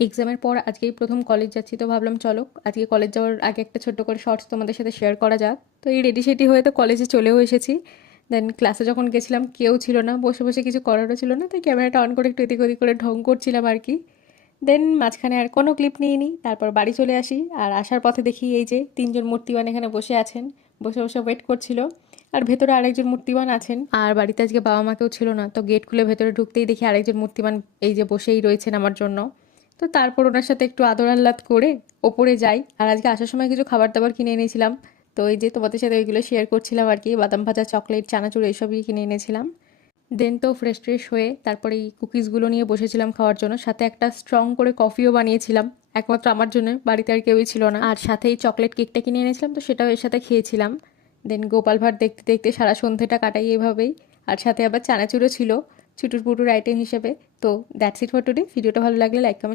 এক্সামের পর আজকেই প্রথম কলেজ যাচ্ছি, তো ভাবলাম চলো আজকে কলেজ যাওয়ার আগে একটা ছোট্ট করে শর্টস তোমাদের সাথে শেয়ার করা যাক। তো এই রেডি সেডি হয়ে তো কলেজে চলেও এসেছি। দেন ক্লাসে যখন গেছিলাম কেউ ছিল না, বসে বসে কিছু করারও ছিল না, তাই ক্যামেরাটা অন করে একটু এদিক ওদিক করে ঢং করছিলাম আর কি। দেন মাঝখানে আর কোনো ক্লিপ নিইনি, তারপর বাড়ি চলে আসি। আর আসার পথে দেখি এই যে তিনজন মূর্তিমান এখানে বসে আছেন, বসে বসে ওয়েট করছিল। আর ভেতরে আরেকজন মূর্তিমান আছেন। আর বাড়িতে আজকে বাবা মাকেও ছিল না, তো গেট খুলে ভেতরে ঢুকতেই দেখি আরেকজন মূর্তিমান এই যে বসেই রয়েছেন আমার জন্য। তো তারপর ওনার সাথে একটু আদর আহ্লাদ করে ওপরে যাই। আর আজকে আসার সময় কিছু খাবার দাবার কিনে এনেছিলাম, তো এই যে তোমাদের সাথে ওইগুলো শেয়ার করছিলাম আর কি। বাদাম ভাজা, চকলেট, চানাচুর এইসবই কিনে এনেছিলাম। দেন তো ফ্রেশ ট্রেশ হয়ে তারপরে এই কুকিজগুলো নিয়ে বসেছিলাম খাওয়ার জন্য, সাথে একটা স্ট্রং করে কফিও বানিয়েছিলাম একমাত্র আমার জন্য, বাড়িতে আর কেউই ছিল না। আর সাথে এই চকলেট কেকটা কিনে এনেছিলাম, তো সেটাও এর সাথে খেয়েছিলাম। দেন গোপাল ভাঁড় দেখতে দেখতে সারা সন্ধ্যেটা কাটাই এভাবেই। আর সাথে আবার চানাচুরও ছিল ছুটুর পুটুর আইটেম হিসেবে। তো দ্যাটস ইট ফর টুডে। ভিডিওটা ভালো লাগলে লাইক কমেন্ট